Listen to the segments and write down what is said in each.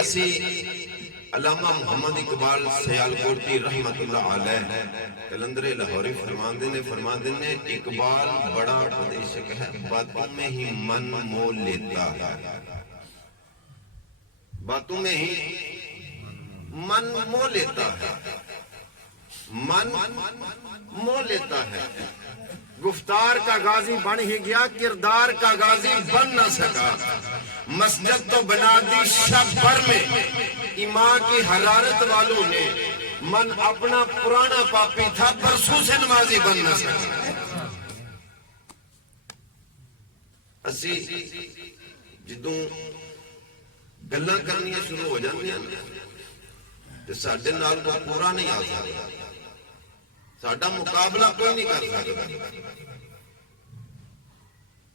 असी अल्लामा मुहम्मद इकबाल सियालकोटी रहमतुल्लाह अलैह कलंदरे लाहौरी फरमाते ने इकबाल बड़ा उपदेशक है, बातों में ही मन मोह लेता है, बातों में ही मन मोह लेता है, मन मोह लेता है। गुफ्तार का गाजी बन ही गया, किरदार का गाजी बन न सका। मस्जिद तो बना दी शब भर में, ईमान की हरारत वालों ने, मन अपना पुराना पापी था परसों से नमाजी बन न सका। असी जदों गल्लां करनियां शुरू हो जांदियां ते साडे नाल कोई पूरा नहीं आ सकदा, साडा मुकाबला कोई नहीं कर सकता।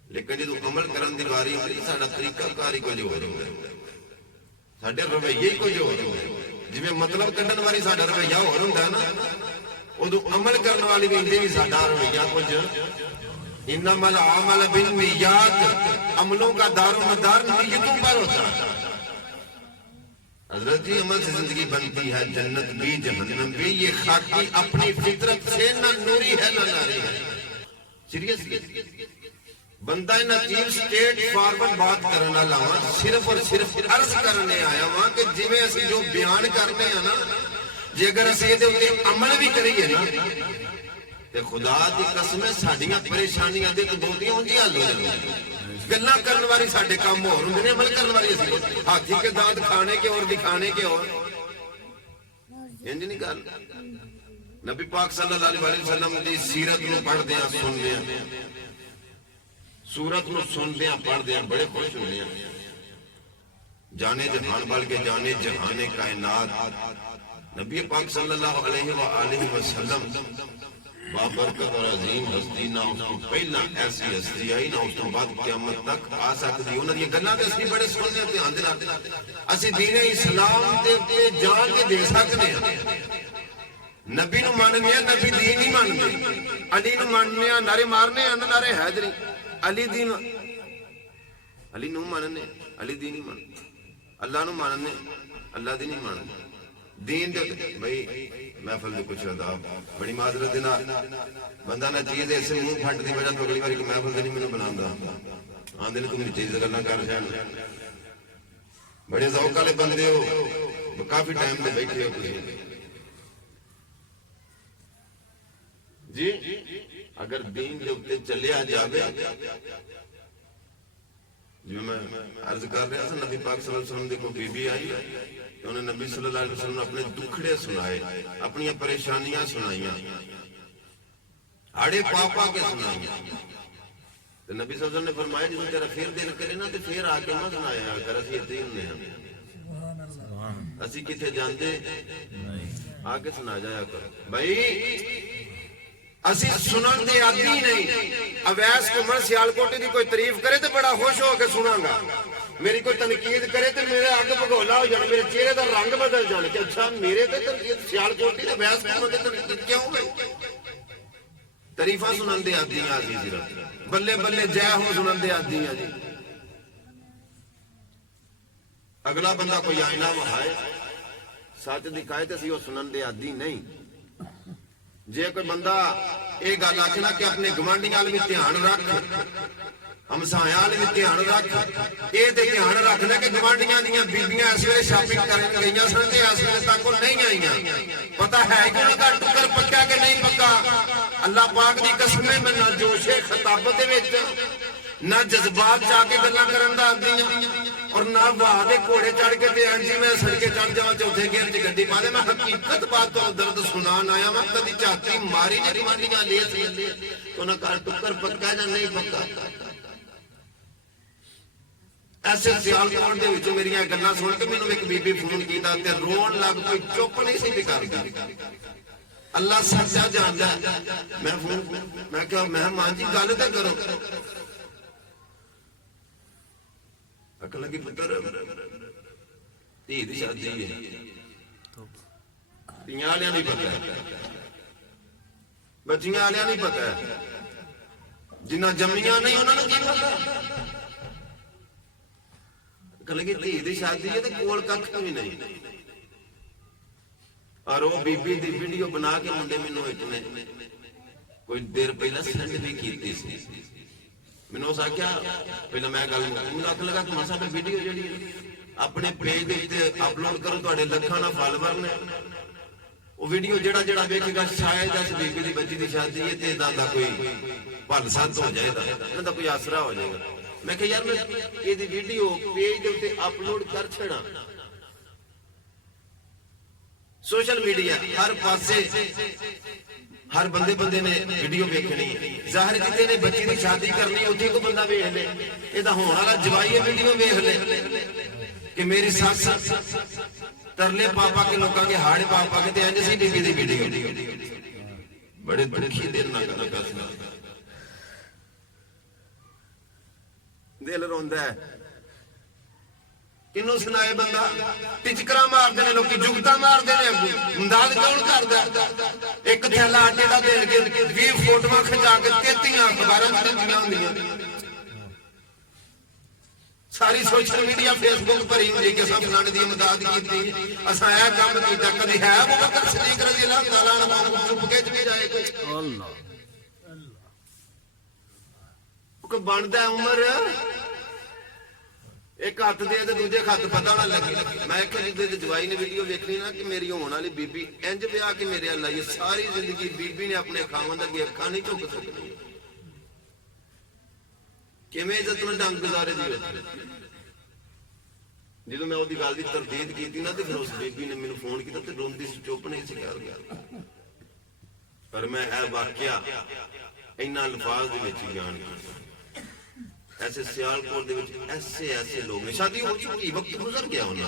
लेकिन जो अमल करन दी वारी होंदी साडा तरीकाकार ही कुछ होर होंदा, साडे रवैये ही कुछ होर होंदा। जिवें मतलब कड्ढण वाली साडा रवैया होर हुंदा ना, उदों अमल करन वाली भी इंदे भी साडा रवैया कुछ। इन्नमल अमल बिन्नियात, अमलों का दारोमदार नीयतों पर होता है। हजरत जी अमल से जिंदगी बनती है, जन्नत भी जहन्नम भी। ये खाकी अपनी फितरत से न नूरी है न नारी है। सीरियसली बंदा ना चीज स्ट्रेट फॉरवर्ड बात करने वाला वा, सिर्फ और सिर्फ अर्ज करने आया वा कि जिवें असि जो बयान करने हैं ना, जे अगर असि इहदे उत्ते अमल भी करिए ना ते खुदा दी कसम है साडियां परेशानियां दे बहुतियां उंज ही हल हो जांदियां। गल्लां करने वाली साडे काम होर हुंदे ने, अमल करने वाली असि हाथी के दांत खाने के और दिखाने के और इंज नहीं गल। नबी पाक सल्लल्लाहु अलैहि वसल्लम दी सीरत नूं पढ़दे आ सुनदे आ, सूरत नूं सुनदे आ पढ़दे आ बड़े खुश होंदे आ। जाने जहान बल के जाने जहाने कायनात, नबी पाक सल्लल्लाहु अलैहि वसल्लम बाबरकत और अजीम हस्ती, ना उसको पहला ऐसी हस्ती आई ना उसको बाद क़यामत तक आ सकती। उन्हां दी गल्लां ते असली बड़े सुनने ते ध्यान दे नाल असि दीन इस्लाम दे उत्ते जान के दे सकदे हां। नबी नूं मनदे आ, नबी दीन ही मनदे। अली नूं मनने आ, नारे मारने आ, नारे हैदरी। अली दी अली नूं मनने, अली दी नहीं मन। अल्लाह नूं मनने, अल्लाह दी नहीं मन। दीन दे भाई महफिल दे कुछ अदाब बड़ी माजरत दे नाल बंदा ना चीज ऐसे मुंह फट दी वजह तो अगली बारी महफिल दे नहीं मैनूं बनांदा, आंदे ने तू मेरी चीज गल्लां कर जान। बड़े ज़ौक वाले बंदे हो, काफी टाइम दे बैठे हो तुसीं जी। अगर दीन के उत्ते चलिया जावे, जो मैं अर्ज कर रहा था, नबी पाक सल्लल्लाहु अलैहि वसल्लम देखो बीबी आई, उन्होंने नबी सल्लल्लाहु अलैहि वसल्लम अपने दुखड़े सुनाए, अपनी परेशानियां सुनाइया, आड़े पापा के सुनाइया। तो नबी सल्लल्लाहु अलैहि वसल्लम ने फरमाया जो तेरा फिर दिल करे ना तो फिर आके मत सुनाया कर, असि इत्थे ही हुंदे हां, असि किथे जांदे आके सुना जाया कर भाई। असी सुनन दे आदी नहीं। अवैस घुमन सियालकोटी की कोई तारीफ करे तो बड़ा खुश हो के सुनांगा, मेरी कोई तनकीद करे तो मेरे अग भगोला हो जाना, मेरे चेहरे का रंग बदल जाना कि अच्छा मेरे ते तनकीद सियालकोटी ते अवैस घुमन ते तनकीद क्यों गई। तारीफा सुनन दे आदी हां असीं, सिर्फ बल्ले बल्ले जय हो सुनन दे आदी हां जी। अगला बंदा कोई आईना वहाए सच दिखाए तो असीं ओह सुनन दे आदी नहीं। जे कोई बंदा ये गल आखना कि अपने गवांढियां भी ध्यान रख, हमसाया भी ध्यान रख, ये ध्यान रखना कि गवांढियां दी बीबियां इस वेले शॉपिंग करन गईयां सन ते इस वेले तक नहीं आईयां, पता है कि उनका टुकर पक्का कि नहीं पक्का। अल्लाह पाक दी कसम है, मैं ना जोशे खिताबत दे विच ना जज्बात च आके गल्लां करन दा आदीआं और ना वाह दे घोड़े चढ़ के ते जी मैं सड़के चढ़ जावां चौथे गेयर च गड्डी पा दे। मैं हकीकत बात तो दर्द सुनान आया मैं, कदी झाती मारी ने गवांढियां ले सी तो ना घर टुकर पक्का या नहीं पक्का। ऐसे सियालकोट दे विच मेरियां गल्लां सुन के मैनूं एक बीबी फोन कीता ते रोण लग पई, चुप नहीं सी करदी। अल्लाह सच्चा जानदा। मैं फोन मैं कहा मैं मां जी गल ते करो। अकल लगी पुत्र धी दी शादी है, धियां वालियां नहीं पता, बच्चियां वालियां नहीं पता, जिन्ना जम्मियां नहीं उन्होंने की पता। ਕਲਗੀ ਧੀ ਦੀ ਸ਼ਾਦੀ ਹੈ ਤੇ ਕੋਲ ਕੱਖ ਵੀ ਨਹੀਂ। ਔਰ ਉਹ ਬੀਬੀ ਦੀ ਵੀਡੀਓ ਬਣਾ ਕੇ ਮੁੰਡੇ ਮੈਨੂੰ ਇੱਕ ਨੇ ਕੋਈ ਦੇਰ ਪਹਿਲਾਂ ਸੈਂਡ ਵੀ ਕੀਤੀ ਸੀ। ਮੈਨੂੰ ਉਸ ਆਖਿਆ, ਪਹਿਲਾਂ ਮੈਂ ਗੱਲ ਮੈਨੂੰ ਆਖ ਲਗਾ ਕਿ ਮਾਸਾ ਵੀਡੀਓ ਜਿਹੜੀ ਆਪਣੇ ਪੇਜ ਦੇ ਉੱਤੇ ਅਪਲੋਡ ਕਰੋ, ਤੁਹਾਡੇ ਲੱਖਾਂ ਨਾਲ ਫਾਲੋਵਰ ਨੇ, ਉਹ ਵੀਡੀਓ ਜਿਹੜਾ ਵੇਖੇਗਾ ਸ਼ਾਇਦ ਇਸ ਬੀਬੀ ਦੀ ਬੱਚੀ ਦੀ ਸ਼ਾਦੀ ਹੈ ਤੇ ਇਦਾਂ ਦਾ ਕੋਈ ਭਲ ਸੱਤ ਹੋ ਜਾਏਗਾ, ਇਹਨਾਂ ਦਾ ਕੋਈ ਆਸਰਾ ਹੋ ਜਾਏਗਾ। ਮੈਂ ਕਿਹਾ ਯਾਰ ਮੈਂ ਇਹਦੀ ਵੀਡੀਓ ਪੇਜ ਦੇ ਉੱਤੇ ਅਪਲੋਡ ਕਰ ਛੜਾ। ਸੋਸ਼ਲ ਮੀਡੀਆ ਹਰ ਪਾਸੇ ਹਰ ਬੰਦੇ ਨੇ ਵੀਡੀਓ ਵੇਖਣੀ ਹੈ। ਜ਼ਾਹਿਰ ਜਿੱਤੇ ਨੇ ਬੱਚੀ ਦੀ ਸ਼ਾਦੀ ਕਰਨੀ ਉੱਥੇ ਕੋਈ ਬੰਦਾ ਵੇਖ ਲੈ, ਇਹਦਾ ਹੋਣ ਵਾਲਾ ਜਵਾਈ ਵੀਡੀਓ ਵੇਖ ਲੈ ਕਿ ਮੇਰੀ ਸੱਸ ਤਰਲੇ ਪਾਪਾ ਕੇ ਲੋਕਾਂ ਕੇ ਹਾੜੇ ਪਾਪਾ ਕੇ ਤੇ ਇੰਜ ਸੀ ਬੀਬੀ ਦੀ ਵੀਡੀਓ। ਬੜੇ ਦੁਖੀ ਦਿਲ ਨਾਲ ਕਸਨਾ ਦਿਲ ਰੋਂਦਾ ਹੈ। ਕਿੰਨੂੰ ਸੁਣਾਏ ਬੰਦਾ? ਟਿਚਕਰਾਂ ਮਾਰਦੇ ਨੇ ਲੋਕੀ, ਜੁਗਤਾਂ ਮਾਰਦੇ ਨੇ, ਅੱਗੂ ਅੰਦਾਜ਼ ਕੌਣ ਕਰਦਾ? ਇੱਕ ਥੈਲਾ ਆਟੇ ਦਾ ਦੇਣ ਕੇ 20 ਫੋਟੋਆਂ ਖਿਚਾ ਕੇ 33 ਅਖਬਾਰਾਂ ਚ ਦਿੱਤੀਆਂ ਹੁੰਦੀਆਂ। ਸਾਰੀ ਸੋਸ਼ਲ ਮੀਡੀਆ ਫੇਸਬੁੱਕ ਭਰੀ ਹੁੰਦੀ ਕਿ ਸਭ ਫਲਾਣੇ ਦੀ ਮਦਦ ਕੀਤੀ, ਅਸਾਂ ਇਹ ਕੰਮ ਕੀਤਾ। ਕਦੀ ਹੈ ਅਬੂ ਬਕਰ ਸਿੱਦੀਕ ਰਜ਼ੀਅੱਲਾਹੁ ਤਾਲਾ ਅਨਹੁ ਚੁੱਪ ਕੇ ਵੀ ਜਾਏ ਕੋਈ? ਉਹ ਬਣਦਾ ਉਮਰ ਇੱਕ ਹੱਥ ਦੇ ਤੇ ਦੂਜੇ ਹੱਥ ਪਤਾ ਨਾ ਲੱਗੇ। ਮੈਂ ਕਿਹਾ ਜਿਹਦੇ ਜਵਾਈ ਨੇ ਵੀਡੀਓ ਵੇਖਣੀ ਨਾ ਕਿ ਮੇਰੀ ਹੋਣ ਵਾਲੀ ਬੀਬੀ ਇੰਜ ਵਿਆਹ ਕੇ ਮੇਰੇ ਅੱਲਾ ਇਹ ਸਾਰੀ ਜ਼ਿੰਦਗੀ ਬੀਬੀ ਨੇ ਆਪਣੇ ਖਾਵੰਦ ਅੱਗੇ ਅੱਖਾਂ ਨਹੀਂ ਝੁਕ ਸਕਦੀ। ਕਿਵੇਂ ਇੱਜ਼ਤ ਨਾਲ ਢੰਗ ਗੁਜ਼ਾਰੇ ਦੀ। ਜਦੋਂ ਮੈਂ ਉਹਦੀ ਗੱਲ ਦੀ ਤਰਦੀਦ ਕੀਤੀ ਨਾ ਤੇ ਫਿਰ ਉਸ ਬੀਬੀ ਨੇ ਮੈਨੂੰ ਫੋਨ ਕੀਤਾ ਤੇ ਰੋਂਦੀ ਸੀ, ਚੁੱਪ ਨਹੀਂ ਸੀ ਕਰ ਗਿਆ। ਪਰ ਮੈਂ ਇਹ ਵਾਕਿਆ ਇਹਨਾਂ ਅਲਫਾਜ਼ ਦੇ ਵਿੱਚ ਬਿਆਨ ਕੀਤਾ। ऐसे सियालकोट दे विच ऐसे लोग ने, शादी हो चुकी, वक्त गुजर गया होना,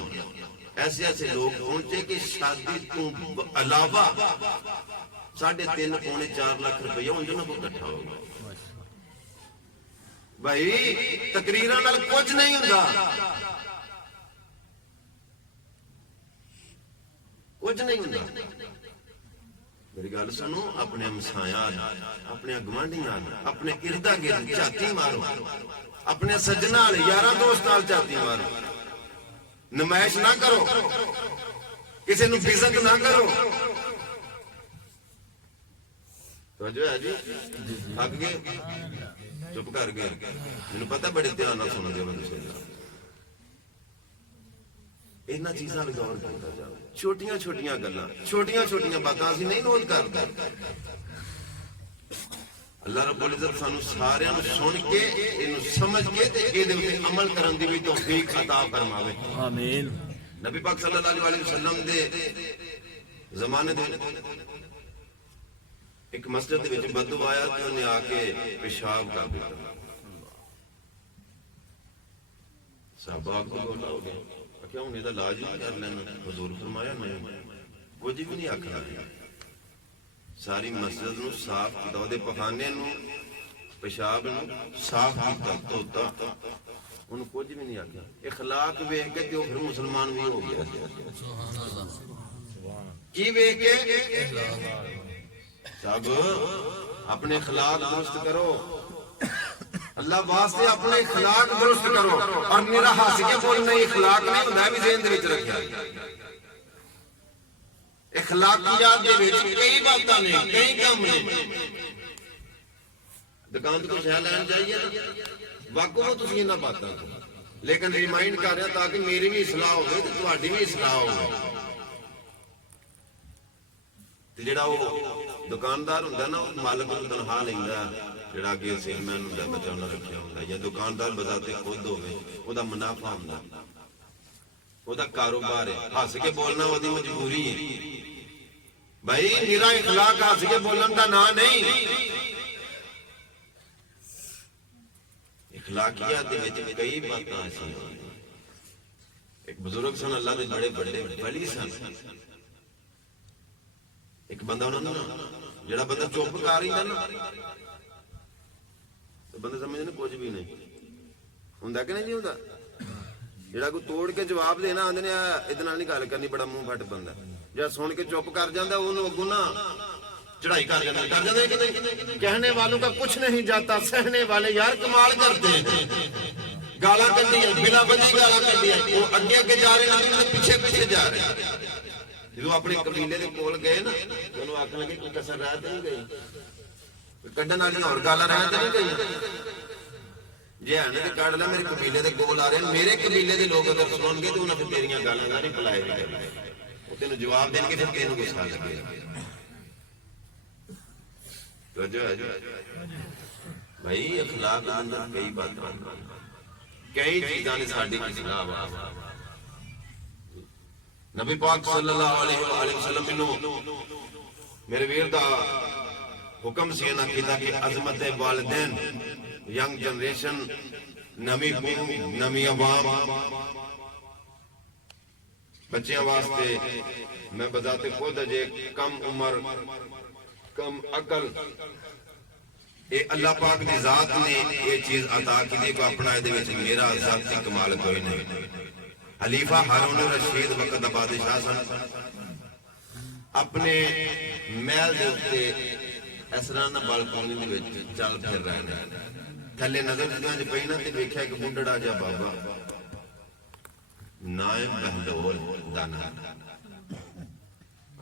ऐसे लोग पहुंचे कि शादी तो अलावा 3.5 पौने 4 लाख रुपया उन्होंने को इकट्ठा हो गया। भाई तकरीरां नाल कुछ नहीं हुंदा, कुछ नहीं हुंदा। मेरी गल सुनो, अपने हमसाया अपने गवांढियां अपने इर्दा गिर्द झाती मारो, अपने सज्जना यारा दोस्त झाती मारो। नमाइश ना करो, किसी नूं बेइज्जत ना करो। तो जो है जी थक गए, चुप कर गए। मैनूं पता बड़े ध्यान नाल सुणदे हो तुसीं। ਇਹਨਾਂ ਚੀਜ਼ਾਂ ਨੂੰ ਗੌਰ ਕੀਤਾ ਜਾਵੇ। ਛੋਟੀਆਂ ਗੱਲਾਂ, ਛੋਟੀਆਂ ਬਾਤਾਂ ਅਸੀਂ ਨਹੀਂ ਨੋਟ ਕਰਦੇ। ਅੱਲਾਹ ਰੱਬੁਲ ਇੱਜ਼ਤ ਸਾਨੂੰ ਸਾਰਿਆਂ ਨੂੰ ਸੁਣ ਕੇ ਇਹਨੂੰ ਸਮਝ ਕੇ ਤੇ ਇਹਦੇ ਉੱਤੇ ਅਮਲ ਕਰਨ ਦੀ ਵੀ ਤੌਫੀਕ عطا ਫਰਮਾਵੇ। ਆਮੀਨ। ਨਬੀ ਪਾਕ ਸੱਲੱਲਾਹੁ ਅਲੈਹਿ ਵਸੱਲਮ ਦੇ ਜ਼ਮਾਨੇ ਦੇ ਇੱਕ ਮਸਜਿਦ ਦੇ ਵਿੱਚ ਬਦਦੁਆ ਆਇਆ ਤੇ ਉਹਨੇ ਆ ਕੇ ਪਿਸ਼ਾਬ ਕਰ ਦਿੱਤਾ। ਸਾਹਬਾ ਕੋ ਬੋਲਾ ਹੋ ਗਿਆ, क्या हूं ਇਹਦਾ ਇਲਾਜ ਹੀ ਕਰ ਲੈਣਾ। ਹਜ਼ੂਰ ਫਰਮਾਇਆ ਨਹੀਂ, ਕੁਝ ਵੀ ਨਹੀਂ ਆਖਣਾ। ਸਾਰੀ ਮਸਜਿਦ ਨੂੰ ਸਾਫ਼ ਕੀਤਾ, ਉਹਦੇ ਪਖਾਨੇ ਨੂੰ ਪਿਸ਼ਾਬ ਨੂੰ ਸਾਫ਼ ਕੀਤਾ, ਧੋਤਾ, ਉਹਨੂੰ ਕੁਝ ਵੀ ਨਹੀਂ ਆਖਿਆ। ਇਖਲਾਕ ਵੇਖ ਕੇ ਤੇ ਉਹ ਫਿਰ ਮੁਸਲਮਾਨ ਵੀ ਹੋ ਗਿਆ। ਕੀ ਵੇਖ ਕੇ? ਸਭ ਆਪਣੇ ਇਖਲਾਕ ਦੁਰਸਤ ਕਰੋ, अल्लाह वास्ते अपने इखलाक दुरुस्त करो। और मेरा हंस के बोलना इखलाक नहीं, मैं भी ज़हन दे विच रखिया। इखलाकियात दे विच कई बातां ने, कई काम ने। दुकान तो शह लैन जाइए ना वाकई तुसीं इन्हां बातां तो, लेकिन रिमाइंड कर रहा ताकि मेरी भी इसलाह होवे ते तुहाडी भी इसलाह होवे। ते जिहड़ा वो दुकानदार हुंदा ना, मालक नूं तनखा लैंदा, ਜਿਹੜਾ ਅੱਗੇ ਸੇਲਮੈਨ ਹੁੰਦਾ, ਬਚਾਉਣਾ ਰੱਖਿਆ ਹੁੰਦਾ, ਜਾਂ ਦੁਕਾਨਦਾਰ ਬਜ਼ਾਤੇ ਖੁਦ ਹੋਵੇ, ਉਹਦਾ ਮੁਨਾਫਾ ਹੁੰਦਾ, ਉਹਦਾ ਕਾਰੋਬਾਰ ਹੈ। ਹੱਸ ਕੇ ਬੋਲਣਾ ਉਹਦੀ ਮਜਬੂਰੀ ਹੈ। ਭਾਈ ਨਿਰਾ ਇਖਲਾਕ ਹੱਸ ਕੇ ਬੋਲਣ ਦਾ ਨਾਂ ਨਹੀਂ। ਇਖਲਾਕੀਅਤ ਦੇ ਵਿੱਚ ਕਈ ਬਾਤਾਂ ਐਸੀਆਂ। ਇੱਕ ਬਜ਼ੁਰਗ ਸਨ, ਅੱਲਾਹ ਦੇ ਬੜੇ ਵੱਡੇ ਵਲੀ ਸਨ। ਇੱਕ ਬੰਦਾ ਉਹਨਾਂ ਨੂੰ, ਜਿਹੜਾ ਬੰਦਾ ਚੁੱਪ ਕਰ ਹੀ ਨਾ, ਬੰਦੇ ਸਮਝਦੇ ਨੇ ਕੁਝ ਵੀ ਨਹੀਂ ਹੁੰਦਾ ਕਿ ਨਹੀਂ ਹੁੰਦਾ। ਜਿਹੜਾ ਕੋਈ ਤੋੜ ਕੇ ਜਵਾਬ ਦੇਣਾ ਆਂਦੇ ਨੇ ਇਹਦੇ ਨਾਲ ਨਹੀਂ ਗੱਲ ਕਰਨੀ, ਬੜਾ ਮੂੰਹ ਫੱਟ ਬੰਦਾ। ਜਿਹੜਾ ਸੁਣ ਕੇ ਚੁੱਪ ਕਰ ਜਾਂਦਾ ਉਹਨੂੰ ਅੱਗੋਂ ਨਾ ਚੜਾਈ ਕਰ ਜਾਂਦਾ ਕਿ ਨਹੀਂ। ਕਹਿਣੇ ਵਾਲੋਂ ਦਾ ਕੁਝ ਨਹੀਂ ਜਾਤਾ, सहने वाले यार कमाल करते हैं। गाला कढ़िया बिना वजह गाला कढ़िया वो अगे अगे जा रहे हैं पीछे पीछे जा रहे हैं जो अपने कबीले के कोल गए ना उन्होंने आखन लगे कोई कसर रह तो नहीं गई कढ़न वाली और गाला रह तो नहीं गई जे है ना कढ़ ला मेरे कबीले के कोल आ रहे हैं मेरे कबीले के लोग अगर सुनगे तो उन्हें तेरिया गालों का नहीं भुलाएगा वो तेन जवाब देंगे फिर तेन गुस्सा लगेगा तो जो है भाई अखलाक के अंदर कई बातें कई चीज़ां ने साडी खिलाफ नबी पाक सल्लल्लाहु अलैहि वसल्लम मैनू मेरे वीर दा हुक्म सी ना कीता कि अजमत वालिदैन यंग जनरेशन नवी कौम नवी अवाम बच्चों वास्ते मैं बजाते खुद अजे कम उम्र कम अकल ये अल्लाह पाक की जात ने ये चीज अता की को अपना ये मेरा जाती कमाल कोई नहीं खलीफा हारून रशीद वक्त बादशाह सन अपने महल के उत्ते इस तरह ना बालकोनी दे चल फिर रहे हैं थले नजर ज पई ना ते वेख्या एक बुढ़ड़ा जा बाबा नायब बहलोल दाना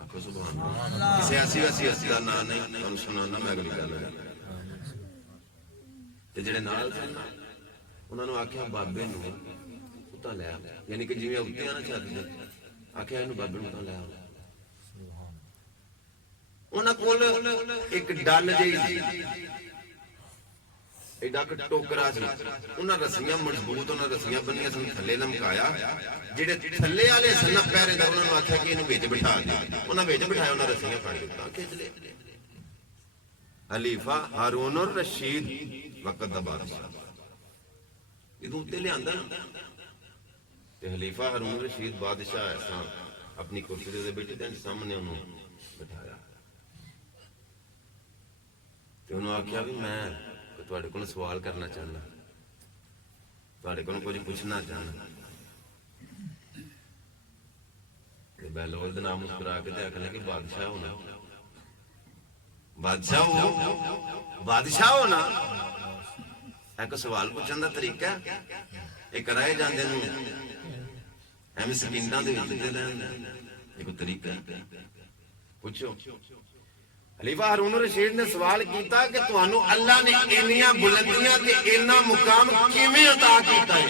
आपको सुभान अल्लाह किसी ऐसी वैसी हस्ती का नाम नहीं तुहानू सुनाना मैं अगली गल ते जेड़े नाल सन उन्होंने आख्या बाबे नूं उतां लै आ यानी कि जिवें उत्ते ना छत दे आख्या इहनूं बाबे नूं उतां लै आ उन्हां कोल एक डल जी एडा क टोकरा सी उन्हां रस्सियां मजबूत उन्हां रस्सियां बन्नियां सन थल्ले लमकाया जेड़े थल्ले वाले सन पहरेदार उन्हां नूं आख्या कि इहनूं विच बिठा दे उन्हां विच बिठाया उन्हां रस्सियां फड़ के उतां खिच ले खलीफा हारून रशीद वक्त दा बादशाह इदों उत्ते लियांदा ते खलीफा हारून रशीद बादशाह ऐसा अपनी कुर्सी दे बैठे ते सामने उन्होंने बिठाया ते उन्होंने आख्या भी मैं तुहाडे कोल सवाल करना चाहना तुहाडे कोल कुछ पूछना चाहना ते बहलोल दे नाम मुस्कुरा के ते आखन लगे बादशाह होना बादशाह होना एक सवाल पूछने का तरीका है कराए जाते एवं सकीना एक तरीका पूछो खलीफा हारून रशीद ने सवाल किया कि तुहानू अल्लाह ने इन्नियां बुलंदियां ते इन्ना मुकाम किवें अता कीता है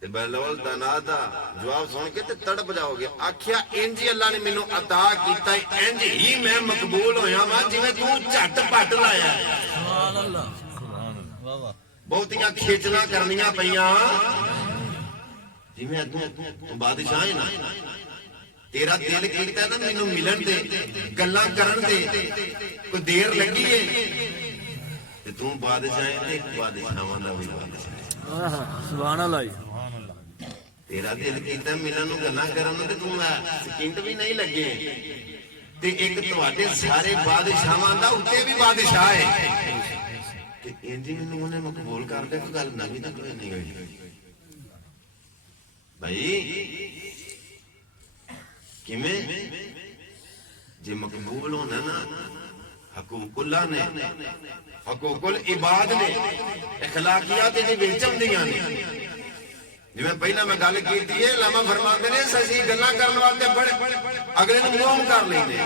ते बहलोल दाना दा जवाब सुन के ते तड़प जाओगे आख्या इंज ही अल्लाह ने मैनू अता कीता इंज ही मैं मकबूल होया वा जिवें तू झट पट लाया सुभान अल्लाह सुभान अल्लाह बहुतियां खेचना करनियां पईयां जिवें तू बादशाह है ना तेरा दिल कीता ना मैनू मिलन दे गल्लां करन दे कोई देर लगी है ते तू बादशाह है ते बादशाहां दा भी बादशाह सुभान अल्लाह तेरा दिल कीता मिलन नूं गल्लां करन ते तू सकिंट भी नहीं लगे ते एक तुहाडे सारे बादशाहां दा उत्ते भी बादशाह है ते इंज मैनूं उहने मकबूल कर दे कोई गल नवीं तां कोई नहीं होई भाई किवें जे मकबूल होना ना हकूकुल्लाह ने हकूकुल इबाद ने अखलाकियात दे विच आउंदियां ने जिवें पहला मैं गल कीती है लामा फरमाते ने सही गल्लां करन वास्ते बड़े अगले नूं मोह कर लैंदे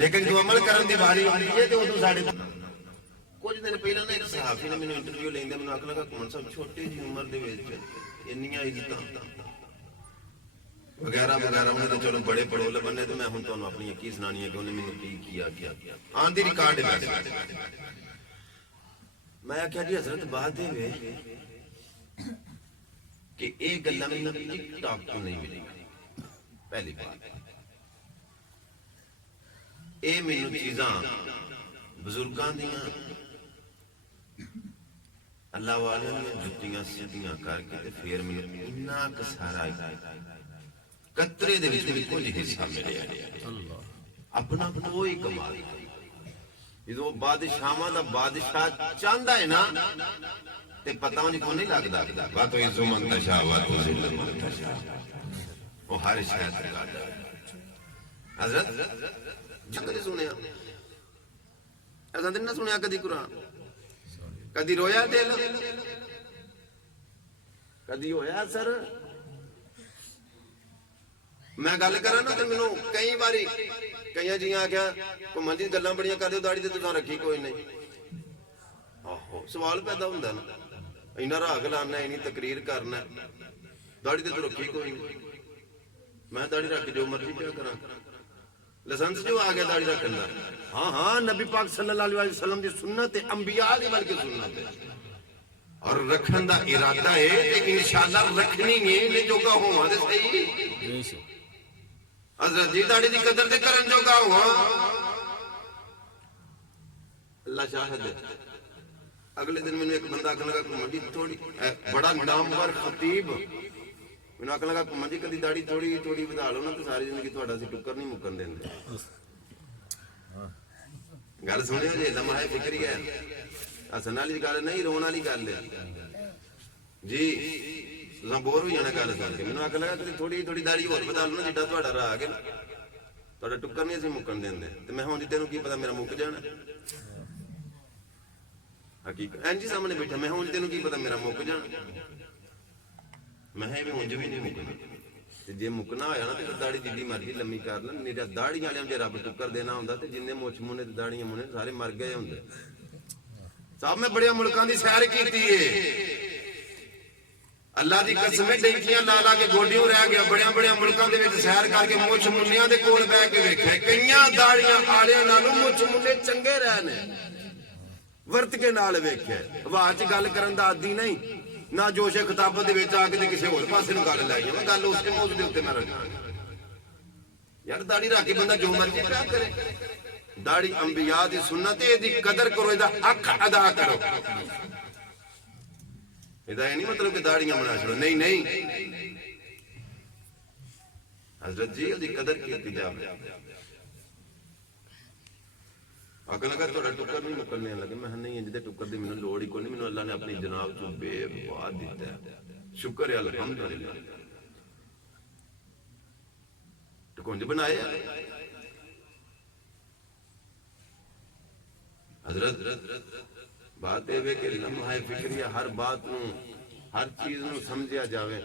लेकिन जो अमल करन दी बारी आउंदी है ते उदों साडे कुछ दिन पहला ना एक सहाफी ने मैनूं इंटरव्यू लेंदे मैनूं आखन लगा कौन साहब छोटी जी उम्र दे विच इन्नियां इज्जतां वगैरह वगैरह उन्हें तो चलो बड़े पड़ोल बने तो मैं हुण तुहानूं अपनी की सुनानी है कि उन्हें मैनूं की किया आन दी रिकॉर्ड है मैं आख्या जी हजरत बात है कि ये गल्लां मैनूं टिकटॉक तो नहीं मिली पहली बात ये मैनूं चीज़ां बुजुर्गां दियां अल्लाह वाले ने जुत्तियां सीधियां करके ते फिर मैनूं इन्ना क सारा कतरे दे विच भी कुछ हिस्सा मिलिया अपना कोई कमाल जो बादशाहां दा बादशाह चाहता है ना ते पता को नहीं लगता वा तो इज्जो मन तशा वा तो जिल्ल मन तशा वो हर शय करदा हजरत कदी सुनिया ऐसा दिन ना सुनिया कदी कुरान कदी रोया दिल, कदी होया सर। मैं गल करा ना तो मैनू कई बारी कई जी आख्या घूमन जी गल्लां बड़ियां करदे हो, दाड़ी ते तुसां रखी कोई नहीं। आहो सवाल पैदा हुंदा ना, इन्ना राग लाना, इन्नी तकरीर करना, दाड़ी ते तू रखी कोई नहीं। मैं दाड़ी रख के जो मर्जी क्या करा, लाइसेंस जो आ गया दाड़ी रखने का। हाँ हाँ, नबी पाक सल्लल्लाहु अलैहि वसल्लम की सुन्नत है, अंबिया की बल्कि सुन्नत है, और रखने का इरादा है लेकिन इंशाअल्लाह रखनी है, नहीं जोगा होवा ते सही। हजरत जी दाड़ी की कदर ते करन जोगा हुआ, अल्लाह शाहिद है। अगले दिन मैंने एक बंदा आखन लगा घूमन जी थोड़ी, बड़ा नामवर खतीब मैंने आखन लगा घूमन जी कदी दाड़ी थोड़ी थोड़ी वधा लो ना तो सारी जिंदगी तुहाडा सी टुक्कर नहीं मुक्कन देंदे। गल सुनियो जी, लम्हा है फिक्री है, हसन वाली गल नहीं, रोन वाली गल है जी। तुसां बोर हो जाना गल सुन के। मैंने आखन लगा कदी थोड़ी थोड़ी दाड़ी होर वधा लो ना, जिड्डा तुहाडा राग है ना, तुहाडा टुक्कर नहीं असीं मुक्कन देंदे। ते मैं हुण जी तैनूं की पता मेरा मुक्क जाना, हकीकत इंज सामने बैठा, मैं हुण तैनूं की पता मेरा मुक्क जाना। मैं भी उंज भी नहीं मुकना, जे मुकना होया ना तो दाड़ी जिद्दी मर्जी लम्मी कर लै। मेरा दाड़ी वाले जे रब टुक्कर देना होंदा ते जिन्ने मुछ मुने ते दाड़ियां मुने सारे मर गए होंदे। साहब मैं बड़े मुल्कां दी सैर कीती है, अल्लाह दी कसम है, डेंकियां ला ला के गोडियों रह गया। बड़े बड़े मुल्कां दे विच सैर करके मुछ मुनियां दे कोल बैठ के वेखिया, कईयां दाड़ियां आलियां नालों मुछ मुने चंगे रहे ने, वर्त के नाल वेखिया। हवा च गल करन दा आदी नहीं ना, जोशे खिताबत दे विच आके ते किसे होर पासे नूं गल लाई जावां। गल उसके मौजू दे उत्ते ना रखा यार, दाड़ी रख के बंदा जो मर्जी पिया करे। दाड़ी अंबिया दी सुन्नत है, इहदी कदर करो, इहदा हक अदा करो। इहदा नहीं मतलब कि दाड़ियां बना छड़ो, नहीं नहीं, हजरत जी इहदी कदर कीती जावे। आखन लगा थोड़ा टुक्कर नहीं मुकरने लगे। मैं नहीं, इंज दे टुक्कर दी मैनूं लोड़ ही कोई नहीं, मैनूं अल्लाह ने अपनी जनाब चों बेबाद दिता है, शुक्र है अल्हम्दुलिल्लाह। टकुंज बनाए हजरत। बात यह है कि लम्हा फिक्रिया हर बात नूं, हर चीज नूं समझिया जावे।